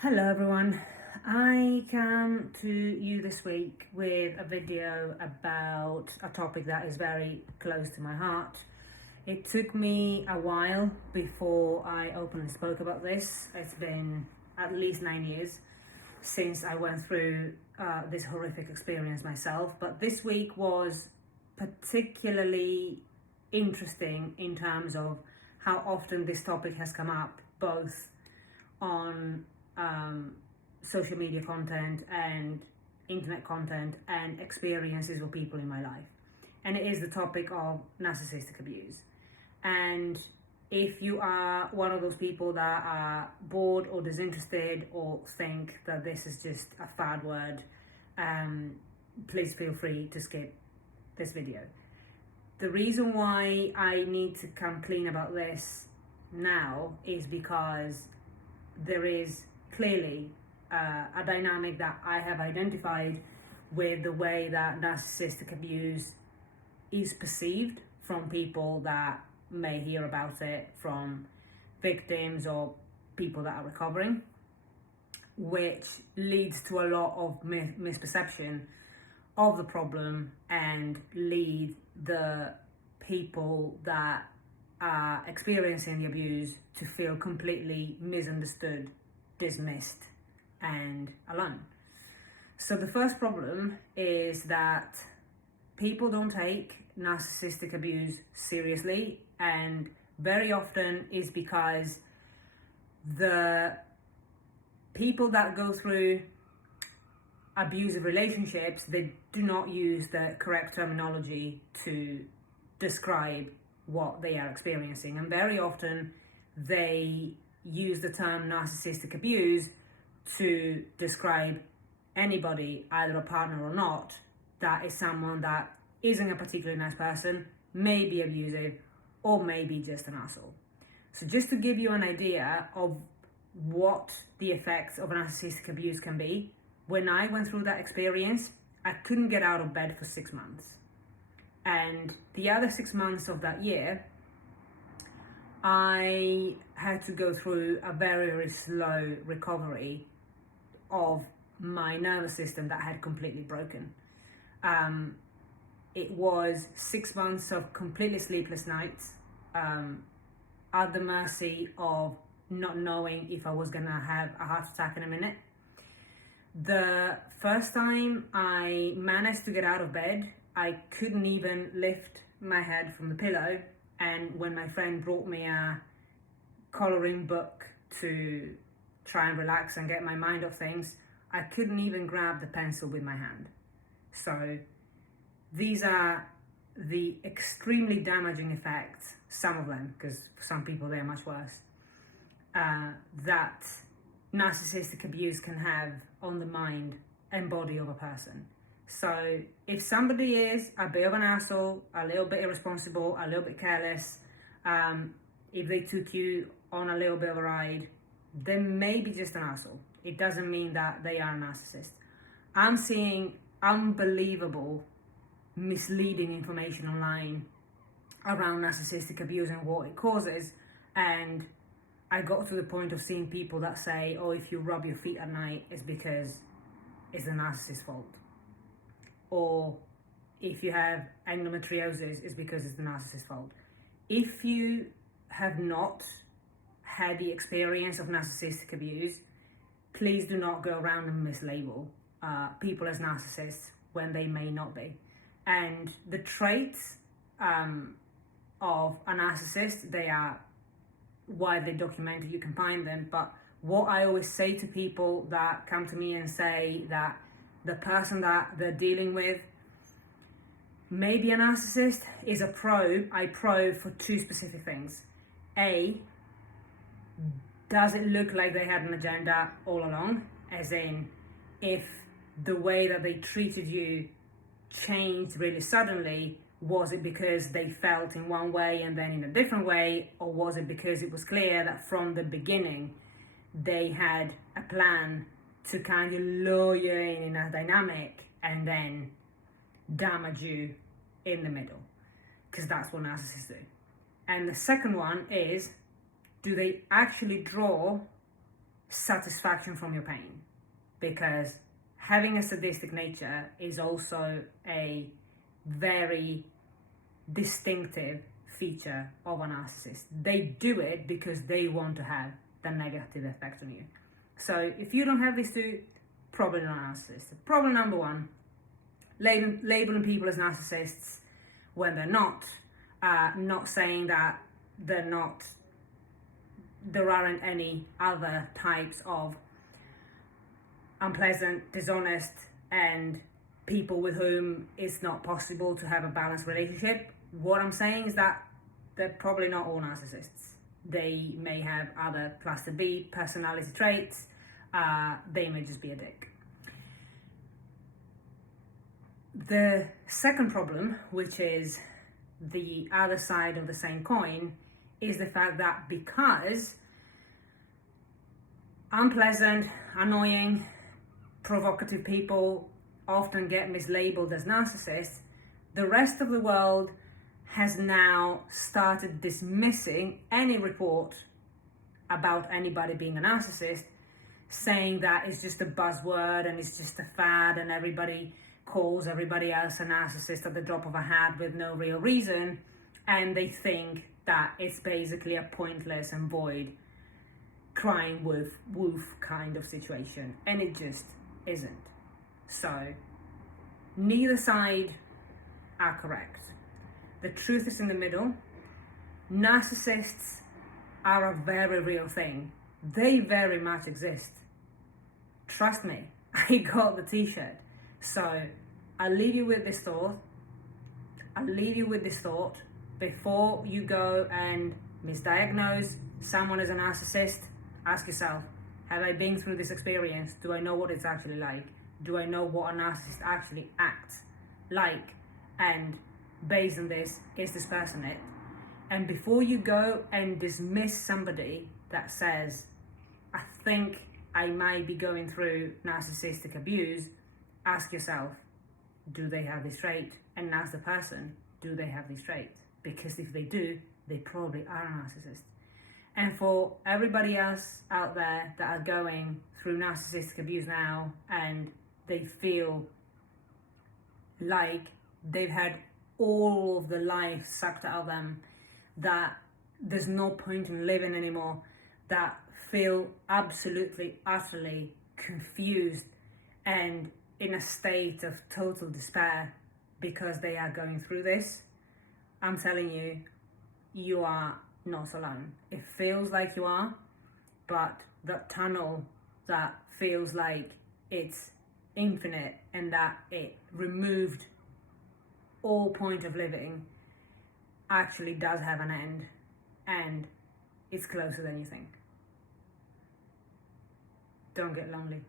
Hello everyone, I come to you this week with a video about a topic that is very close to my heart. It took me a while before I openly spoke about this. It's been at least 9 years since I went through this horrific experience myself, but this week was particularly interesting in terms of how often this topic has come up both on social media content and internet content and experiences of people in my life. And it is the topic of narcissistic abuse. And if you are one of those people that are bored or disinterested or think that this is just a fad word, please feel free to skip this video. The reason why I need to come clean about this now is because there is clearly a dynamic that I have identified with the way that narcissistic abuse is perceived from people that may hear about it, from victims or people that are recovering, which leads to a lot of misperception of the problem and lead the people that are experiencing the abuse to feel completely misunderstood, dismissed, and alone. So the first problem is that people don't take narcissistic abuse seriously, and very often is because the people that go through abusive relationships, they do not use the correct terminology to describe what they are experiencing, and very often they use the term narcissistic abuse to describe anybody, either a partner or not, that is someone that isn't a particularly nice person, may be abusive, or maybe just an asshole. So just to give you an idea of what the effects of narcissistic abuse can be, when I went through that experience, I couldn't get out of bed for 6 months. And the other 6 months of that year, I had to go through a very, very slow recovery of my nervous system that had completely broken. It was 6 months of completely sleepless nights, at the mercy of not knowing if I was gonna have a heart attack in a minute. The first time I managed to get out of bed, I couldn't even lift my head from the pillow, and when my friend brought me a coloring book to try and relax and get my mind off things, I couldn't even grab the pencil with my hand. So these are the extremely damaging effects, some of them, because for some people they are much worse, that narcissistic abuse can have on the mind and body of a person. So if somebody is a bit of an asshole, a little bit irresponsible, a little bit careless, if they took you on a little bit of a ride, they may be just an asshole. It doesn't mean that they are a narcissist. I'm seeing unbelievable misleading information online around narcissistic abuse and what it causes, and I got to the point of seeing people that say, oh, if you rub your feet at night, it's because it's the narcissist's fault. Or if you have endometriosis, it's because it's the narcissist's fault. If you have not had the experience of narcissistic abuse, please do not go around and mislabel people as narcissists when they may not be. And the traits of a narcissist, they are widely documented, you can find them, but what I always say to people that come to me and say that the person that they're dealing with may be a narcissist is I probe for two specific things. A, does it look like they had an agenda all along? As in, if the way that they treated you changed really suddenly, was it because they felt in one way and then in a different way, or was it because it was clear that from the beginning they had a plan to kind of lure you in a dynamic and then damage you in the middle? Because that's what narcissists do. And the second one is, do they actually draw satisfaction from your pain, because having a sadistic nature is also a very distinctive feature of a narcissist. They do it because they want to have the negative effect on you. So if you don't have these two, probably not a narcissist. Problem number one, labeling people as narcissists when they're not saying that they're not, there aren't any other types of unpleasant, dishonest, and people with whom it's not possible to have a balanced relationship. What I'm saying is that they're probably not all narcissists. They may have other cluster B personality traits. They may just be a dick. The second problem, which is the other side of the same coin, is the fact that because unpleasant, annoying, provocative people often get mislabeled as narcissists, the rest of the world has now started dismissing any report about anybody being a narcissist, saying that it's just a buzzword and it's just a fad and everybody calls everybody else a narcissist at the drop of a hat with no real reason, and they think that it's basically a pointless and void crying wolf kind of situation, and it just isn't. So neither side are correct. The truth is in the middle. Narcissists are a very real thing. They very much exist. Trust me, I got the t-shirt. So I'll leave you with this thought. Before you go and misdiagnose someone as a narcissist, ask yourself, have I been through this experience? Do I know what it's actually like? Do I know what a narcissist actually acts like? And based on this, is this person it? And before you go and dismiss somebody that says, I think I might be going through narcissistic abuse, ask yourself, do they have this trait? And ask the person, do they have this trait? Because if they do, they probably are a narcissist. And for everybody else out there that are going through narcissistic abuse now and they feel like they've had all of the life sucked out of them, that there's no point in living anymore, that feel absolutely, utterly confused and in a state of total despair because they are going through this, I'm telling you, you are not alone. It feels like you are, but that tunnel that feels like it's infinite and that it removed all point of living actually does have an end, and it's closer than you think. Don't get lonely.